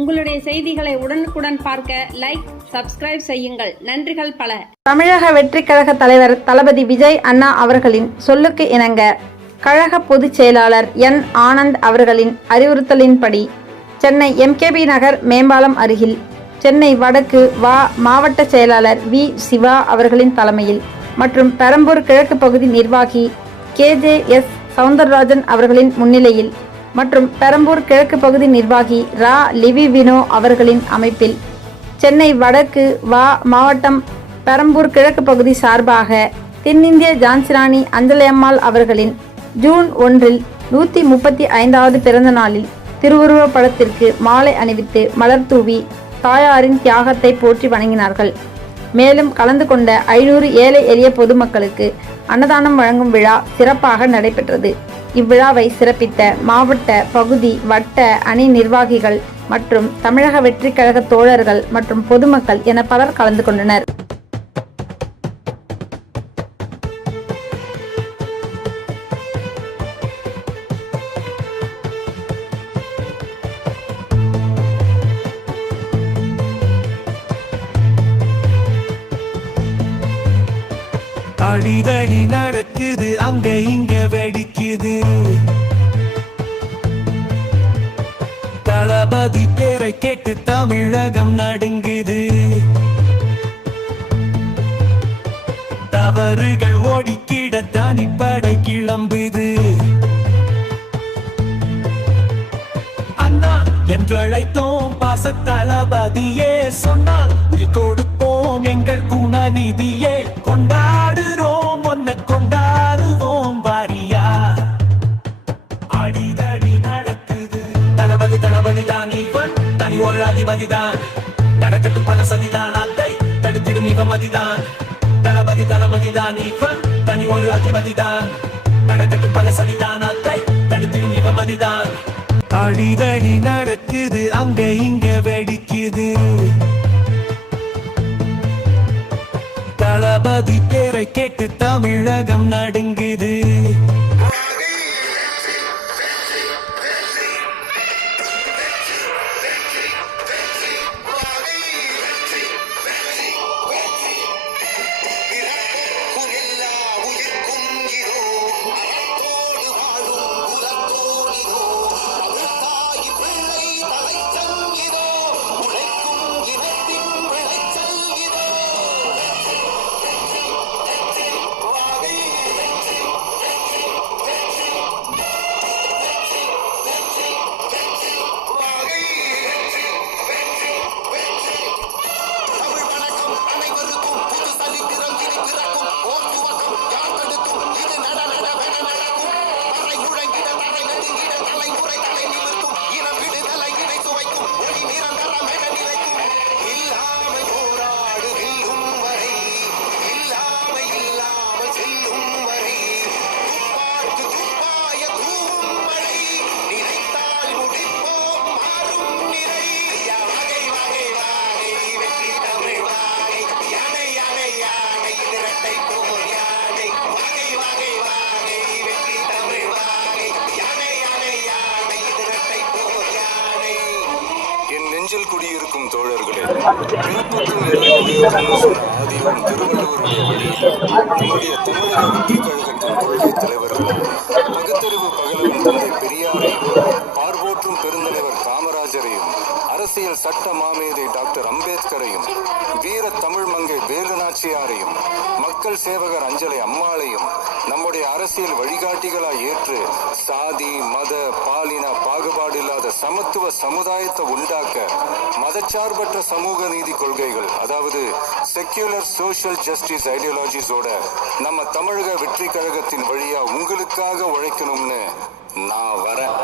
உங்களுடைய செய்திகளை உடனுக்குடன் பார்க்க லைக், சப்ஸ்கிரைப் செய்யுங்கள். நன்றிகள் பல. தமிழக வெற்றிக் கழக தலைவர் தளபதி விஜய் அண்ணா அவர்களின் சொல்லுக்கு இணங்க கழக பொதுச் செயலாளர் என். ஆனந்த் அவர்களின் அறிவுறுத்தலின்படி சென்னை எம்கேபி நகர் மேம்பாலம் அருகில் சென்னை வடக்கு மாவட்ட செயலாளர் வி. சிவா அவர்களின் தலைமையில் மற்றும் பெரம்பூர் கிழக்கு பகுதி நிர்வாகி KJS சவுந்தரராஜன் அவர்களின் முன்னிலையில் மற்றும் பெரம்பூர் கிழக்கு பகுதி நிர்வாகி ரா. லிவிவினோ அவர்களின் அமைப்பில் சென்னை வடக்கு மாவட்டம் பெரம்பூர் கிழக்கு பகுதி சார்பாக தென்னிந்திய ஜான்சிராணி அஞ்சலையம்மாள் அவர்களின் ஜூன் 1 135வது பிறந்த நாளில் திருவுருவ படத்திற்கு மாலை அணிவித்து மலர் தூவி தாயாரின் தியாகத்தை போற்றி வணங்கினார்கள். மேலும் கலந்து கொண்ட 500 ஏழை எளிய பொதுமக்களுக்கு அன்னதானம் வழங்கும் விழா சிறப்பாக நடைபெற்றது. இவ்விழாவை சிறப்பித்த மாவட்ட, பகுதி, வட்ட, அணி நிர்வாகிகள் மற்றும் தமிழக வெற்றிக் கழக தோழர்கள் மற்றும் பொதுமக்கள் என பலர் கலந்து கொண்டனர். அடிதடி நடக்குது, அங்க இங்க வெடிக்குது. தளபதி பேரை கேட்டு தமிழகம் நடுங்குது. தவறுகள் ஓடிக்கிட தனிப்படை கிளம்புது. அண்ணா என்றழைத்தோம் பாச தளபதியே, சொன்னால் கொடுப்போம் எங்கள் குணநிதியே. கொண்டாடுறோம் ஒன்ன கொண்டாடுவோம் வாரியா. அடிதடி நடக்குது, தளபதி தளபதி தான் இவன், தனி ஒரு அதிபதிதான். நடக்கட்டும் பல சதிதான், அதை தடுத்திடும் இவன் மதிதான். தளபதி தளபதி தான் இவன், தனி ஒரு அதிபதிதான். நடக்கட்டும் பல சதிதான், அதை தடுத்திடும் இவன் மதிதான். அடிதடி நடக்குது, அங்க இங்க வெடிக்குது. தளபதி பேரை கேட்டு தமிழகம் நடுங்குது. நெஞ்சில் குடியிருக்கும் தோழர்களே, பிறப்புக்கும் ஆதியும் திருவள்ளுவருடைய வழியில் நம்முடைய தமிழக வெற்றிக் கழகத்தின் கொள்கை தலைவர்களும் பகுத்தறிவு பகலவன் தந்தை பெரியாரையும், பார்வோற்றும் பெருந்தலைவர் காமராஜரையும், அரசியல் சட்ட மாமேதை டாக்டர் அம்பேத்கரையும், வீர தமிழ் மங்கை வேலு நாச்சியாரையும், மக்கள் சேவகர் அஞ்சலை அம்மாளையும் நம்முடைய அரசியல் வழிகாட்டிகளாய் ஏற்று சாதி, மத, பாலின பாகுபாடு இல்லாத சமத்துவ சமுதாயத்தை உண்டாக்க மதச்சார்பற்ற சமூக நீதி கொள்கைகள், அதாவது செக்யூலர் சோஷியல் ஜஸ்டிஸ் ஐடியாலஜிஸோட நம்ம தமிழக வெற்றி கழகத்தின் வழியா உங்களுக்காக உழைக்கணும்னு நான் வரேன்.